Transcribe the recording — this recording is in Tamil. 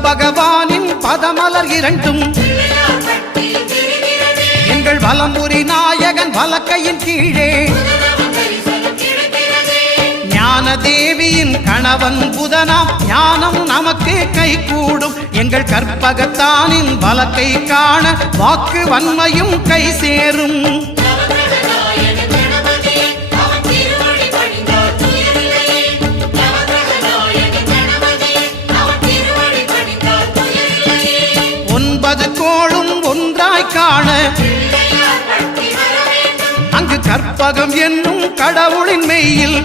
பகவானின் பதமலர் இரண்டும் எங்கள் வலம்புரி நாயகன் வலக்கையின் கீழே ஞான தேவியின் கணவன் புதனாம் ஞானம் நமக்கு கைகூடும் எங்கள் கற்பகத்தானின் வலக்கை காண வாக்கு வன்மையும் கை சேரும் கோளும் ஒன்றாய் காண அங்கு கற்பகம் என்னும் கடவுளின் மெய்யில்